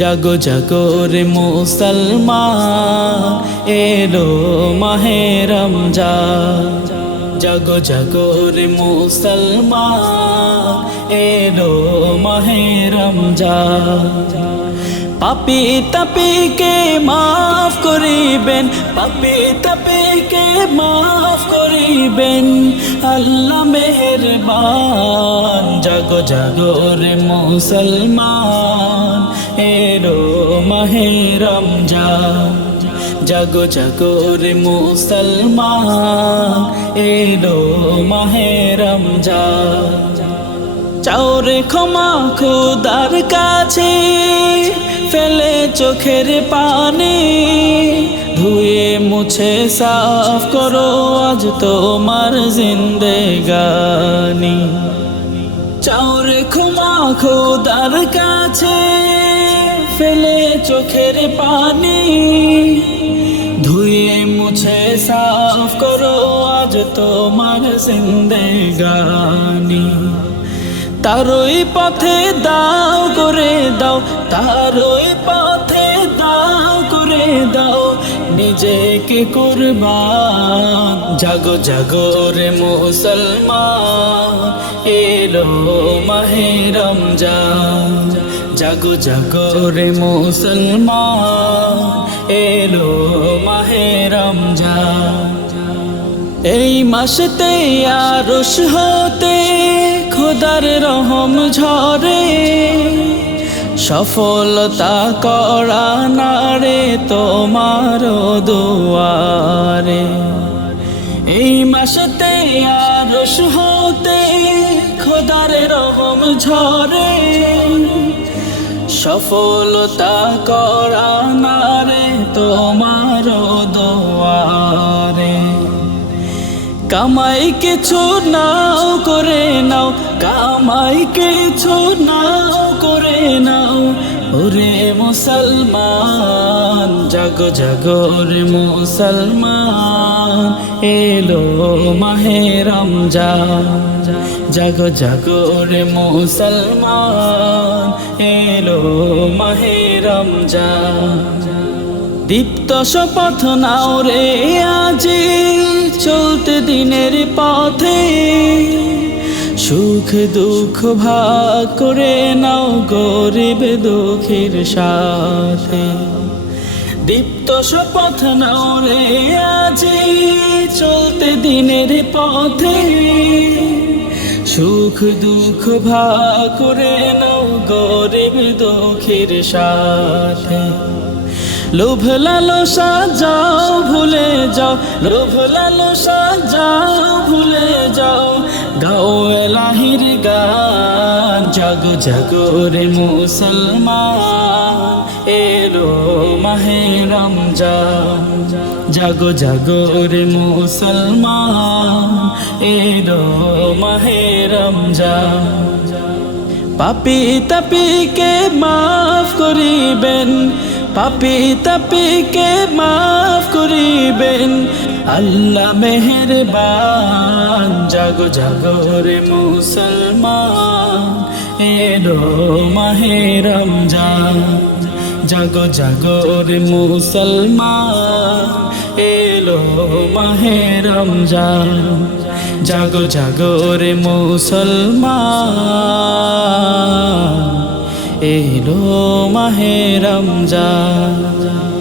জাগো জাগো রে মুসলমান, এলো মাহে রমজান। জাগো জাগো রে মুসলমান, এলো মাহে রমজান। পাপি তাপিকে মাফ করিবেন, পাপি তাপিকে মাফ করিবেন, আল্লাহ মেহেরবান। জাগো জাগো রে মুসলমান এরো মাহে রমজান। জাগো জাগো রে মুসলমান এরো মাহে রমজান। চাওরে ক্ষমা খুদার কাছে, ফেলে চোখের পানি, ধুয়ে মুছে সাফ করো আজ তোমার জিন্দেগানি। চাওরে ক্ষমা খুদার কাছে ফেলে চোখের পানি। ধুয়ে মুছে সাফ করো, আজ তোমার জিন্দেগানি তারই পথে দাও করে দাও, তারই পথে দাও করে দাও, নিজেকে কুরবান। জাগো জাগো রে মুসলমান, এলো মাহে রমজান। জাগো জাগো। রে মুসলমান, এলো মাহে রমজান। এই মাসেতে আরশ হতে খোদার রহম ঝরে। সফলতা করা নারে তোমার দুয়ারে। এই মাসেতে আরশ হতে খোদার রহম ঝরে। সফলতা করা নারে তোমার দোয়ারে। কামাই কিছু নাও, করে নাও। কামাই কিছু নাও, করে নাও। ওরে মুসলমান, জাগো জাগো রে মুসলমান। এলো মাহে রমজান। জাগো জাগো রে মুসলমান, এলো মাহে রমজান। দীপ্ত শপথ নাও রে আজি, চলতে দিনের পথে। সুখ, দুঃখ ভাগ করে নাও গরিব দুঃখের সাথে। দীপ্ত শপথ নাও রে আজি, চলতে দিনের পথে। সুখ দুঃখ ভাগ করে নাও গরিব দুঃখের সাথে। লোভ লালসা যাও, ভুলে যাও। লোভ লালসা যাও, ভুলে যাও। গাও এলাহির গান। জাগো জাগো রে মুসলমান, এলো মাহে রমজান। জাগো জাগো রে মুসলমান, এলো মাহে রমজান। পাপি তাপিকে মাফ করিবেন, পাপি তাপিকে মাফ করিবেন, আল্লাহ মেহেরবান। জাগো জাগো রে মুসলমান এলো মাহে রমজান। জাগো জাগো রে মুসলমান, এলো মাহে রমজান। জাগো জাগো রে মুসলমান, এলো মাহে রমজান।